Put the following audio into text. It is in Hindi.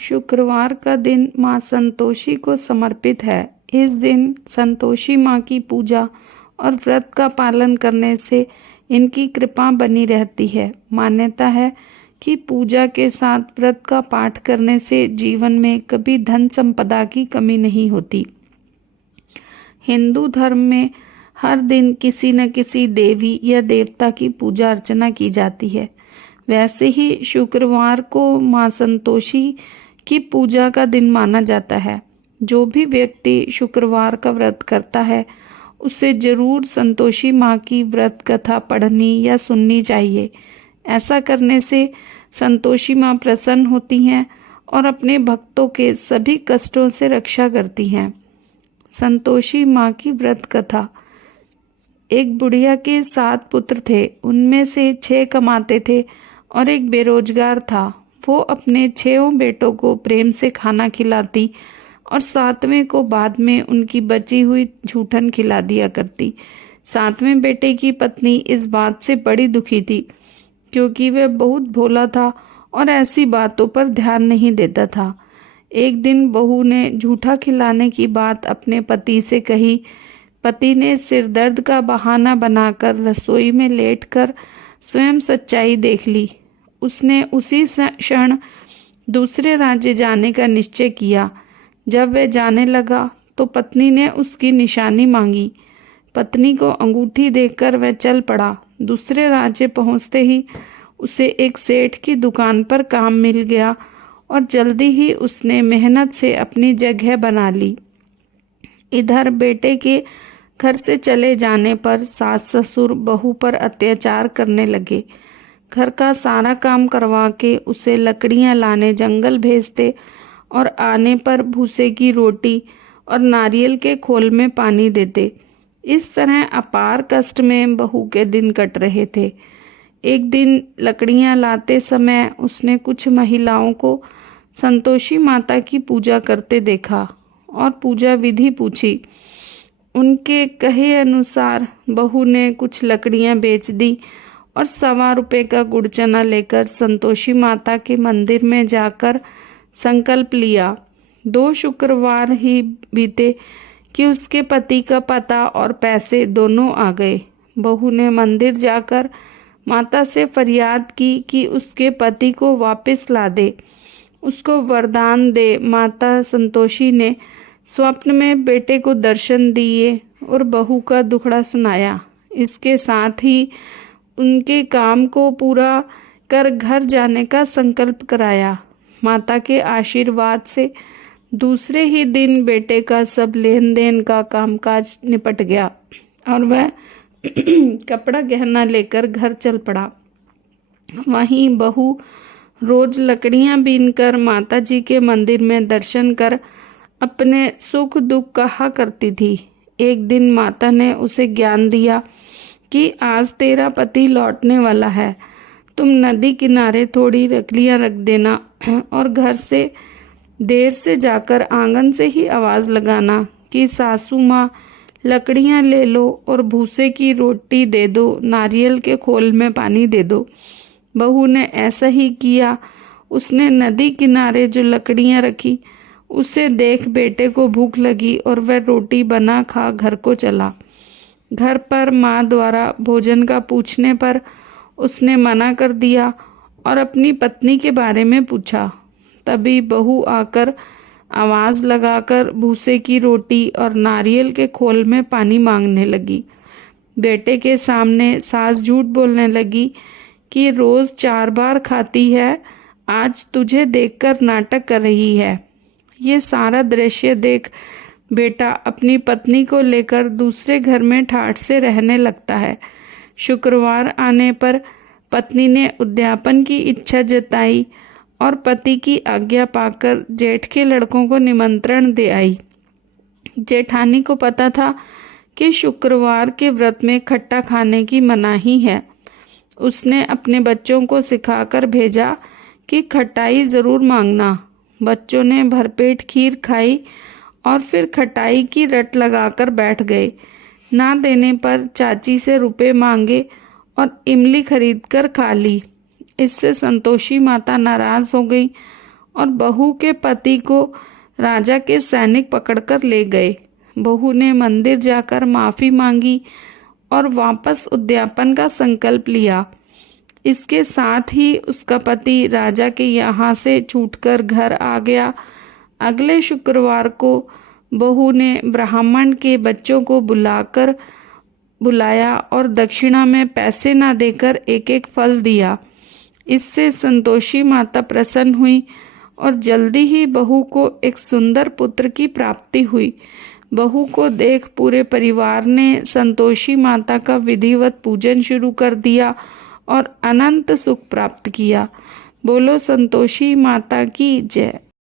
शुक्रवार का दिन माँ संतोषी को समर्पित है। इस दिन संतोषी माँ की पूजा और व्रत का पालन करने से इनकी कृपा बनी रहती है। मान्यता है कि पूजा के साथ व्रत का पाठ करने से जीवन में कभी धन संपदा की कमी नहीं होती। हिंदू धर्म में हर दिन किसी न किसी देवी या देवता की पूजा अर्चना की जाती है। वैसे ही शुक्रवार को माँ संतोषी की पूजा का दिन माना जाता है। जो भी व्यक्ति शुक्रवार का व्रत करता है उसे जरूर संतोषी माँ की व्रत कथा पढ़नी या सुननी चाहिए। ऐसा करने से संतोषी माँ प्रसन्न होती हैं और अपने भक्तों के सभी कष्टों से रक्षा करती हैं। संतोषी माँ की व्रत कथा। एक बुढ़िया के 7 पुत्र थे। उनमें से 6 कमाते थे और एक बेरोजगार था। वो अपने 6 बेटों को प्रेम से खाना खिलाती और 7वें को बाद में उनकी बची हुई झूठन खिला दिया करती। 7वें बेटे की पत्नी इस बात से बड़ी दुखी थी क्योंकि वह बहुत भोला था और ऐसी बातों पर ध्यान नहीं देता था। एक दिन बहू ने झूठा खिलाने की बात अपने पति से कही। पति ने सिर दर्द का बहाना बनाकर रसोई में लेटकर स्वयं सच्चाई देख ली। उसने उसी क्षण दूसरे राज्य जाने का निश्चय किया। जब वह जाने लगा तो पत्नी ने उसकी निशानी मांगी। पत्नी को अंगूठी देखकर वह चल पड़ा। दूसरे राज्य पहुंचते ही उसे एक सेठ की दुकान पर काम मिल गया और जल्दी ही उसने मेहनत से अपनी जगह बना ली। इधर बेटे के घर से चले जाने पर सास ससुर बहू पर अत्याचार करने लगे। घर का सारा काम करवा के उसे लकड़ियां लाने जंगल भेजते और आने पर भूसे की रोटी और नारियल के खोल में पानी देते। इस तरह अपार कष्ट में बहू के दिन कट रहे थे। एक दिन लकड़ियां लाते समय उसने कुछ महिलाओं को संतोषी माता की पूजा करते देखा और पूजा विधि पूछी। उनके कहे अनुसार बहू ने कुछ लकड़ियां बेच दी और 1.25 रुपये का गुड़ चना लेकर संतोषी माता के मंदिर में जाकर संकल्प लिया। 2 शुक्रवार ही बीते कि उसके पति का पता और पैसे दोनों आ गए। बहू ने मंदिर जाकर माता से फरियाद की कि उसके पति को वापस ला दे, उसको वरदान दे। माता संतोषी ने स्वप्न में बेटे को दर्शन दिए और बहू का दुखड़ा सुनाया। इसके साथ ही उनके काम को पूरा कर घर जाने का संकल्प कराया। माता के आशीर्वाद से दूसरे ही दिन बेटे का सब लेन देन का कामकाज निपट गया और वह कपड़ा गहना लेकर घर चल पड़ा। वहीं बहू रोज लकड़ियां बीनकर माता जी के मंदिर में दर्शन कर अपने सुख दुख कहा करती थी। एक दिन माता ने उसे ज्ञान दिया कि आज तेरा पति लौटने वाला है। तुम नदी किनारे थोड़ी लकड़ियां रख देना और घर से देर से जाकर आंगन से ही आवाज़ लगाना कि सासू माँ लकड़ियां ले लो और भूसे की रोटी दे दो, नारियल के खोल में पानी दे दो। बहू ने ऐसा ही किया। उसने नदी किनारे जो लकड़ियां रखी उसे देख बेटे को भूख लगी और वह रोटी बना खा घर को चला। घर पर माँ द्वारा भोजन का पूछने पर उसने मना कर दिया और अपनी पत्नी के बारे में पूछा। तभी बहू आकर आवाज़ लगाकर भूसे की रोटी और नारियल के खोल में पानी मांगने लगी। बेटे के सामने सास झूठ बोलने लगी कि रोज़ 4 बार खाती है, आज तुझे देखकर नाटक कर रही है। ये सारा दृश्य देख बेटा अपनी पत्नी को लेकर दूसरे घर में ठाठ से रहने लगता है। शुक्रवार आने पर पत्नी ने उद्यापन की इच्छा जताई और पति की आज्ञा पाकर जेठ के लड़कों को निमंत्रण दे आई। जेठानी को पता था कि शुक्रवार के व्रत में खट्टा खाने की मनाही है। उसने अपने बच्चों को सिखाकर भेजा कि खटाई ज़रूर मांगना। बच्चों ने भरपेट खीर खाई और फिर खटाई की रट लगाकर बैठ गए। ना देने पर चाची से रुपए मांगे और इमली खरीदकर खा ली। इससे संतोषी माता नाराज़ हो गई और बहू के पति को राजा के सैनिक पकड़कर ले गए। बहू ने मंदिर जाकर माफ़ी मांगी और वापस उद्यापन का संकल्प लिया। इसके साथ ही उसका पति राजा के यहाँ से छूटकर घर आ गया। अगले शुक्रवार को बहू ने ब्राह्मण के बच्चों को बुलाया और दक्षिणा में पैसे ना देकर एक एक फल दिया। इससे संतोषी माता प्रसन्न हुई और जल्दी ही बहू को एक सुंदर पुत्र की प्राप्ति हुई। बहू को देख पूरे परिवार ने संतोषी माता का विधिवत पूजन शुरू कर दिया और अनंत सुख प्राप्त किया। बोलो संतोषी माता की जय।